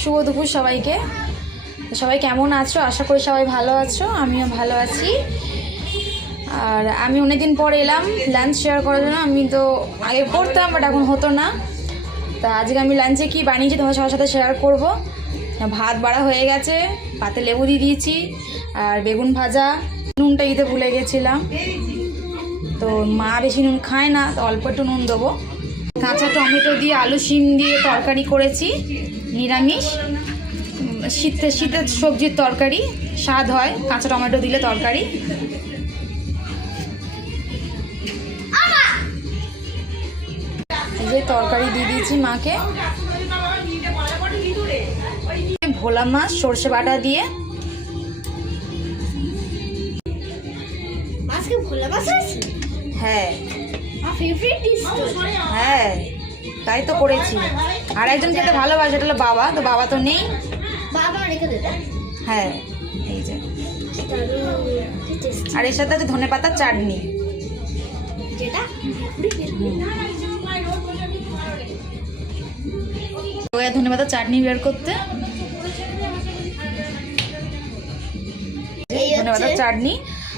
শুভ দুপুর সবাইকে। সবাই কেমন আছো? আশা করি সবাই ভালো আছো, আমিও ভালো আছি। আর আমি অনেকদিন পর এলাম লাঞ্চ শেয়ার করার জন্য। আমি তো আগে করতাম, বাট এখন হতো না। তা আজকে আমি লাঞ্চে কি বানিয়েছি তোমার সবার সাথে শেয়ার করব। ভাত বাড়া হয়ে গেছে, পাতে লেবু দিয়ে দিয়েছি, আর বেগুন ভাজা। নুনটা দিতে ভুলে গেছিলাম, তো মা বেশি নুন খায় না, তো অল্প একটু নুন দেবো। কাঁচা টমেটো দিয়ে আলু শিম দিয়ে তরকারি করেছি, নিরামিষ। শীতের সবজির তরকারি স্বাদ হয় কাঁচা টমেটো দিলে তরকারি। এই যে তরকারি দিয়ে দিয়েছি মাকে। ভোলা মাছ সর্ষে বাটা দিয়ে। হ্যাঁ হ্যাঁ, তাই তো করেছি। আর একজন খেতে ভালোবাসে, এটা হলো বাবা। তো বাবা তো নেই। হ্যাঁ, এই যে। আর এর সাথে আছে ধনেপাতার চাটনি। ধনেপাতার চাটনি বের করতে, ধনেপাতার চাটনি।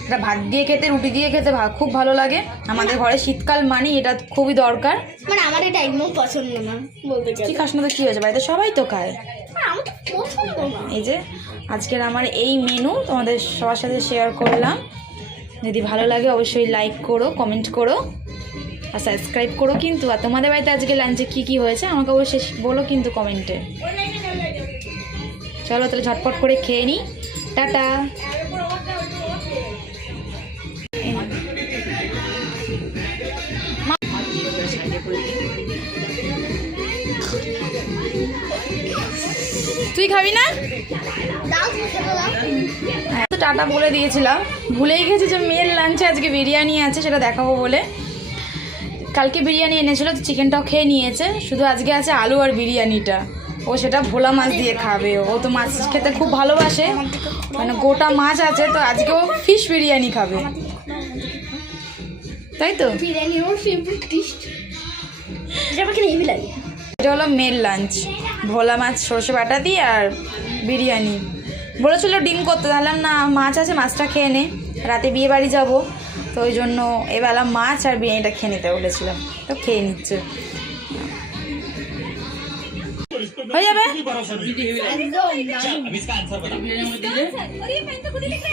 এটা ভাত দিয়ে খেতে, রুটি দিয়ে খেতে খুব ভালো লাগে। আমাদের ঘরে শীতকাল মানে এটা খুবই দরকার। মানে আমার এটা একদম পছন্দ না বলতে চাই। কি খাস না তো কি হয়েছে, বাড়িতে সবাই তো খায়। এই যে আজকের আমার এই মেনু তোমাদের সবার সাথে শেয়ার করলাম। যদি ভালো লাগে অবশ্যই লাইক করো, কমেন্ট করো আর সাবস্ক্রাইব করো কিন্তু। আর তোমাদের বাড়িতে আজকে লাঞ্চে কি কি হয়েছে আমাকে অবশ্যই বলো কিন্তু কমেন্টে। চলো তাহলে ঝটপট করে খেয়ে নিই। টাটা। তুই খাবি না? টাটা বলে দিয়েছিলাম, ভুলেই গেছি যে মেয়ের লাঞ্চে আজকে বিরিয়ানি আছে, সেটা দেখাবো বলে। কালকে বিরিয়ানি এনেছিল, তো চিকেনটাও খেয়ে নিয়েছে। শুধু আজকে আছে আলু আর বিরিয়ানিটা। ও সেটা ভোলা মাছ দিয়ে খাবে। ও তো মাছ খেতে খুব ভালোবাসে, মানে গোটা মাছ আছে, তো আজকে ও ফিশ বিরিয়ানি খাবে, তাই তো। বিরিয়ানি ওর ফেভারিট ডিশ। এটা আমাকে নেই লাগে। এটা হলো মেয়ের লাঞ্চ, ভোলা মাছ সর্ষে বাটা দিয়ে আর বিরিয়ানি। বলেছিল ডিম করতে, তাহলে না মাছ আছে, মাছটা খেয়ে নে, রাতে বিয়ে বাড়ি যাবো, তো ওই জন্য এবেলা মাছ আর বিরিয়ানিটা খেয়ে নিতে বলেছিলাম, তো খেয়ে নিচ্ছে। হয়ে যাবে।